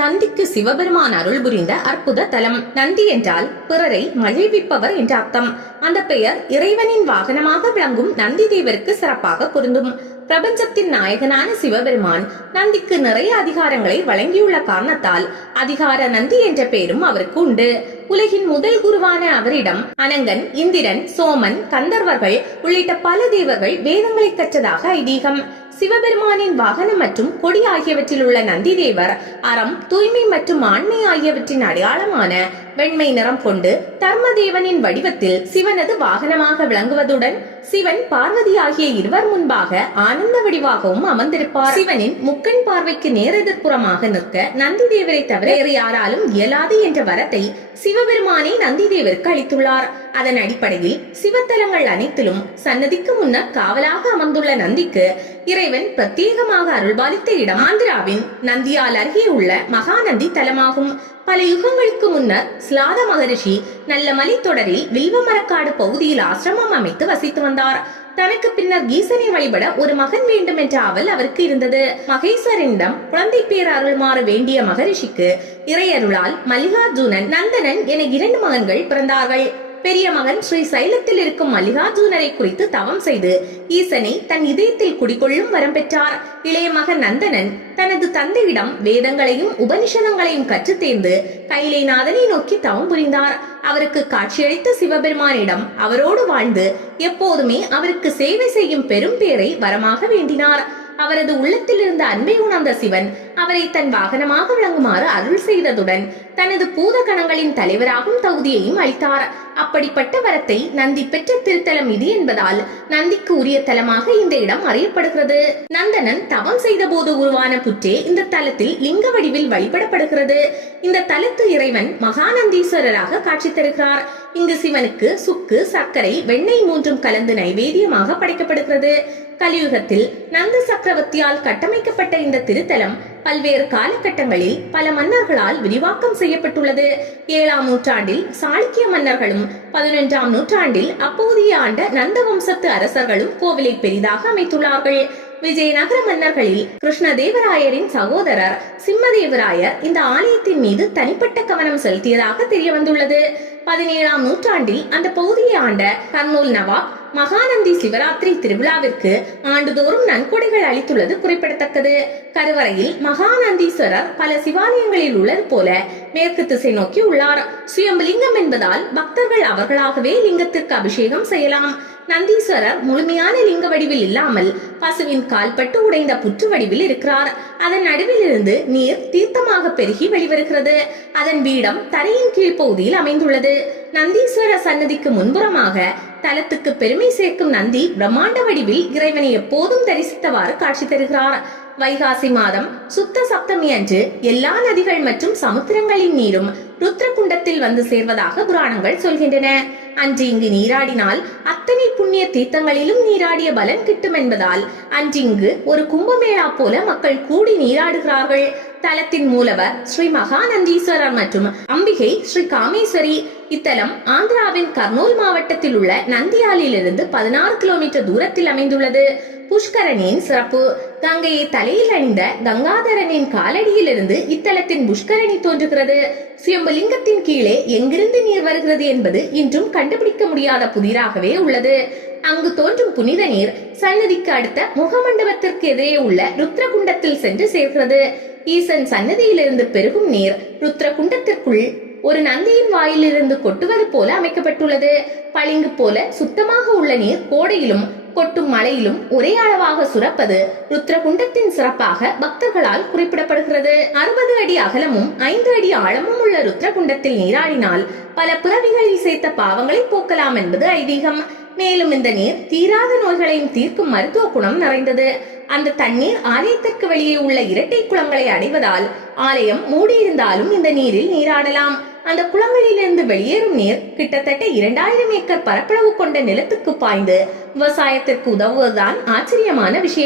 நந்திக்கு சிவபெருமான் அருள் புரிந்த அற்புத தலம். நந்தி என்றால் பிறரை மகிழ்விப்பவர் என்று அர்த்தம். அந்த பெயர் இறைவனின் வாகனமாக விளங்கும் நந்தி தேவருக்கு சிறப்பாக பொருந்தும். பிரபஞ்சத்தின் நாயகனான சிவபெருமான் நந்திக்கு நிறைய அதிகாரங்களை வழங்கியுள்ள காரணத்தால் அதிகார நந்தி என்ற பெயரும் அவருக்கு உண்டு. உலகின் முதல் குருவான அவரிடம் அனங்கன் இந்திரன் சோமன் கந்தர்வர்கள் உள்ளிட்ட பல தேவர்கள் வேதங்களை கற்றதாக ஐதீகம். சிவபெருமானின் வாகனம் மற்றும் கொடி ஆகியவற்றில் உள்ள நந்தி தேவர் அறம் தூய்மை மற்றும் ஆண்மை ஆகியவற்றின் அடையாளமான வெண்மை நிறம் கொண்டு தர்மதேவனின் வடிவத்தில் சிவனது வாகனமாக விளங்குவதுடன் சிவன் பார்வதி ஆகிய இருவர் முன்பாக ஆனந்த வடிவாகவும் அமர்ந்திருப்பார். சிவனின் முக்கண் பார்வைக்கு நேரெதிர்ப்புறமாக நிற்க நந்தி தேவரை தவிர வேறு யாராலும் இயலாது என்ற வரத்தை சிவபெருமானே நந்தி தேவருக்கு அளித்துள்ளார். அதன் அடிப்படையில் சிவத்தலங்கள் அனைத்திலும் சன்னதிக்கு முன்னர் காவலாக அமர்ந்துள்ள நந்திக்கு இறைவன் பிரத்யேகமாக அருள்பாலித்த இடம் ஆந்திராவின் நந்தியால் அருகே உள்ள மகாநந்தி தலமாகும். பல யுகங்களுக்கு முன்னர் ஸ்லாத மகரிஷி நல்ல மலைத்தொடரில் வில்வமரக்காடு பகுதியில் ஆசிரமம் அமைத்து வசித்து வந்தார். தனக்கு பின்னர் கீசனை வழிபட ஒரு மகன் வேண்டும் என்ற அவல் அவருக்கு இருந்தது. மகேசரிடம் குழந்தை பேர் அருள்மாற வேண்டிய மகரிஷிக்கு இறையருளால் மல்லிகார்ஜுனன் நந்தனன் என இரண்டு மகன்கள் பிறந்தார்கள். பெரிய மகன் ஸ்ரீ சைலத்தில் இருக்கும் மல்லிகார்ஜுனரை குறித்து தவம் செய்து ஈசனை தன் இதயத்தில் குடிகொள்ளும் வரம் பெற்றார். இளைய மகன் நந்தனன் தனது தந்தையிடம் வேதங்களையும் உபனிஷதங்களையும் கற்றுத் தேர்ந்து கைலைநாதனை நோக்கி தவம் புரிந்தார். அவருக்கு காட்சியளித்த சிவபெருமானிடம் அவரோடு வாழ்ந்து எப்போதுமே அவருக்கு சேவை செய்யும் பெரும் பேரை வரமாக வேண்டினார். அவரது உள்ளத்தில் இருந்த அன்பை உணர்ந்த சிவன் அவரை தன் வாகனமாக விளங்குமாறு அருள் செய்ததுடன் தனது பூத கணங்களின் தலைவராகும் தகுதியையும் அளித்தார். அப்படிப்பட்ட வரத்தை நந்தி பெற்ற திருத்தலம் இது என்பதால் நந்திக்கு உரிய தலமாக இந்த இடம் அறியப்படுகிறது. நந்தனன் தவம் செய்த போது உருவான புற்றே இந்த தலத்தில் லிங்க வடிவில் வழிபடப்படுகிறது. இந்த தலத்து இறைவன் மகாநந்தீஸ்வரராக காட்சி தருகிறார். இங்கு சிவனுக்கு சுக்கு சர்க்கரை வெண்ணெய் மூன்றும் கலந்து நைவேத்தியமாக படைக்கப்படுகிறது. கலியுகத்தில் நந்த சக்கரவர்த்தியால் கட்டமைக்கப்பட்ட இந்த திருத்தலம் பல்வேறு காலகட்டங்களில் பல மன்னர்களால் விரிவாக்கம் செய்யப்பட்டுள்ளது. ஏழாம் நூற்றாண்டில் சாளுக்கிய மன்னர்களும் பதினொன்றாம் நூற்றாண்டில் அப்போதைய ஆண்ட நந்த வம்சத்து அரசர்களும் கோவிலை பெரிதாக அமைத்துள்ளார்கள். விஜயநகர மன்னர்களில் கிருஷ்ணதேவராயரின் சகோதரர் சிம்மதேவராயர் இந்த ஆலயத்தின் மீது தனிப்பட்ட கவனம் செலுத்தியதாக தெரிய வந்துள்ளது பதினேழாம் நூற்றாண்டில் அந்த பகுதியை ஆண்ட கர்னூல் நவாப் மகாநந்தி சிவராத்திரி திருவிழாவிற்கு ஆண்டுதோறும் நன்கொடைகள் அளித்துள்ளது குறிப்பிடத்தக்கது. கருவறையில் மகாநந்தீஸ்வரர் பல சிவாலயங்களில் உள்ளது போல மேற்கு திசை நோக்கி உள்ளார். சுயம்பலிங்கம் என்பதால் பக்தர்கள் அவர்களாகவே லிங்கத்திற்கு அபிஷேகம் செய்யலாம். நந்தீஸ்வரர் முழுமையான லிங்க வடிவில் இல்லாமல் பசுவின் கால்பட்டு உடைந்த புற்று வடிவில் இருக்கிறார். அதன் நடுவில் இருந்து நீர் தீர்த்தமாக பெருகி வெளிவருகிறது. அதன் பீடம் தரையின் கீழ்ப்பகுதியில் அமைந்துள்ளது. நந்தீஸ்வர சன்னதிக்கு முன்புறமாக தலத்துக்கு பெருமை சேர்க்கும் நந்தி பிரம்மாண்ட வடிவில் இறைவனை எப்போதும் தரிசித்தவாறு காட்சி தருகிறார். வைகாசி மாதம் சுத்த சப்தமி அன்று எல்லா நதிகள் மற்றும் சமுத்திரங்களின் நீரும் ருத்ரகுண்டத்தில் வந்து சேர்வதாக புராணங்கள் சொல்கின்றன. அன்று இங்கு நீராடினால் அத்தனை புண்ணிய தீர்த்தங்களிலும் நீராடிய பலன் கிட்டும் என்பதால் அன்று இங்கு ஒரு கும்பமேளா போல மக்கள் கூடி நீராடுகிறார்கள். தலத்தின் மூலவர் ஸ்ரீ மகாநந்தீஸ்வரர் மற்றும் அம்பிகை ஸ்ரீ காமேஸ்வரி. இத்தலம் ஆந்திராவின் கர்னூல் மாவட்டத்தில் உள்ள நந்தியாலிலிருந்து பதினாறு கிலோமீட்டர் தூரத்தில் அமைந்துள்ளது. புஷ்கரணியின் சிறப்பு. தங்கையை தலையில் அணிந்த கங்காதரனின் காலடியிலிருந்து இத்தலத்தின் புஷ்கரணி தோன்றுகிறது. சுயம்பலிங்கத்தின் கீழே எங்கிருந்து நீர் வருகிறது என்பது இன்றும் கண்டுபிடிக்க முடியாத புதிராகவே உள்ளது. அங்கு தோன்றும் புனித நீர் சன்னதிக்கு அடுத்த முகமண்டபத்திற்கு எதிரே உள்ள ருத்ரகுண்டத்தில் சென்று சேர்கிறது. ஈசன் சன்னதியிலிருந்து பெருகும் நீர் ருத்ரகுண்டத்திற்குள் ஒரு நந்தியின் வாயிலிருந்து கொட்டுவது போல அமைக்கப்பட்டுள்ளது. பளிங்கு போல சுத்தமாக உள்ள நீர் கோடையிலும் கொட்டும் மழையிலும் ஒரே அளவாக சுரப்பது ருத்ரகுண்டத்தின் சிறப்பாக பக்தர்களால் குறிப்பிடப்படுகிறது. அறுபது அடி அகலமும் ஐந்து அடி ஆழமும் உள்ள ருத்ரகுண்டத்தில் நீராடினால் பல பிறவிகளில் சேர்த்த பாவங்களை போக்கலாம் என்பது ஐதீகம். மேலும் இந்த நீர் தீராத நோய்களையும் தீர்க்கும் மருத்துவ குணம் நிறைந்தது. அந்த தண்ணீர் ஆலயத்திற்கு வெளியே உள்ள இரட்டை குளங்களை அடைவதால் ஆலயம் மூடியிருந்தாலும் இந்த நீரில் நீராடலாம். அந்த குளங்களிலிருந்து வெளியேறும் நீர் கிட்டத்தட்ட இரண்டாயிரம் ஏக்கர் பரப்பளவு கொண்ட நிலத்துக்கு பாய்ந்து விவசாயத்திற்கு உதவுவதுதான் ஆச்சரியமான விஷயம்.